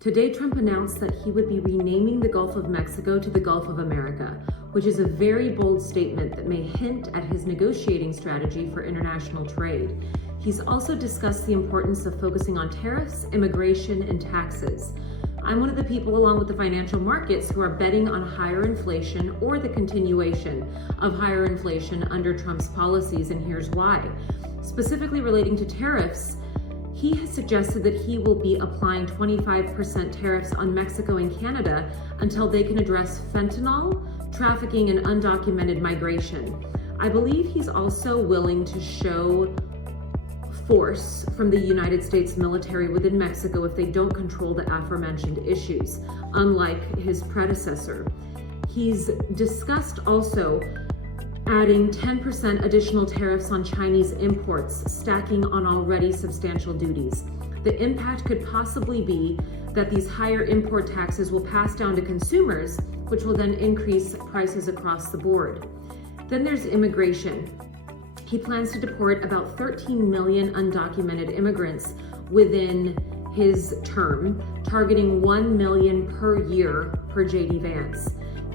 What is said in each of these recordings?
Today, Trump announced that he would be renaming the Gulf of Mexico to the Gulf of America, which is a very bold statement that may hint at his negotiating strategy for international trade. He's also discussed the importance of focusing on tariffs, immigration, and taxes. I'm one of the people, along with the financial markets, who are betting on higher inflation or the continuation of higher inflation under Trump's policies, and here's why. Specifically relating to tariffs, he has suggested that he will be applying 25% tariffs on Mexico and Canada until they can address fentanyl, trafficking, and undocumented migration. I believe he's also willing to show force from the United States military within Mexico if they don't control the aforementioned issues, unlike his predecessor. He's discussed also adding 10% additional tariffs on Chinese imports, stacking on already substantial duties. The impact could possibly be that these higher import taxes will pass down to consumers, which will then increase prices across the board. Then there's immigration. He plans to deport about 13 million undocumented immigrants within his term, targeting 1 million per year per J.D. Vance.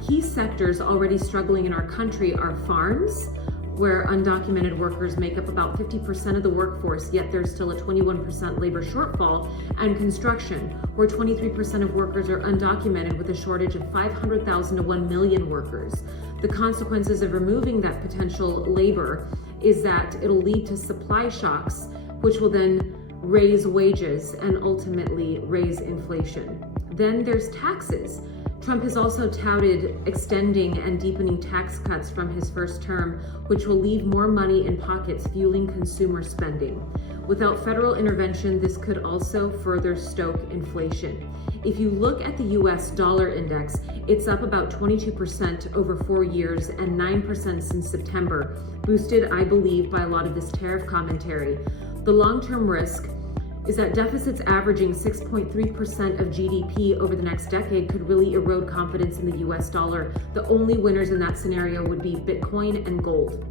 Key sectors already struggling in our country are farms, where undocumented workers make up about 50% of the workforce, yet there's still a 21% labor shortfall, and construction, where 23% of workers are undocumented with a shortage of 500,000 to 1 million workers. The consequences of removing that potential labor is that it'll lead to supply shocks, which will then raise wages and ultimately raise inflation. Then there's taxes. Trump has also touted extending and deepening tax cuts from his first term, which will leave more money in pockets, fueling consumer spending. Without federal intervention, this could also further stoke inflation. If you look at the US dollar index, it's up about 22% over 4 years and 9% since September, boosted, I believe, by a lot of this tariff commentary. The long-term risk is that deficits averaging 6.3% of GDP over the next decade could really erode confidence in the US dollar. The only winners in that scenario would be Bitcoin and gold.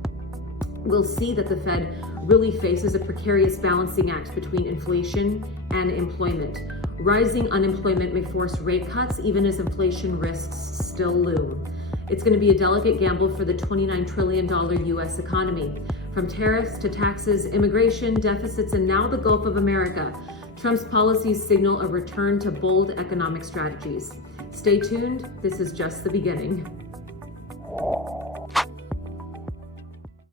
We'll see that the Fed really faces a precarious balancing act between inflation and employment. Rising unemployment may force rate cuts even as inflation risks still loom. It's going to be a delicate gamble for the $29 trillion US economy. From tariffs to taxes, immigration, deficits, and now the Gulf of America, Trump's policies signal a return to bold economic strategies. Stay tuned, this is just the beginning.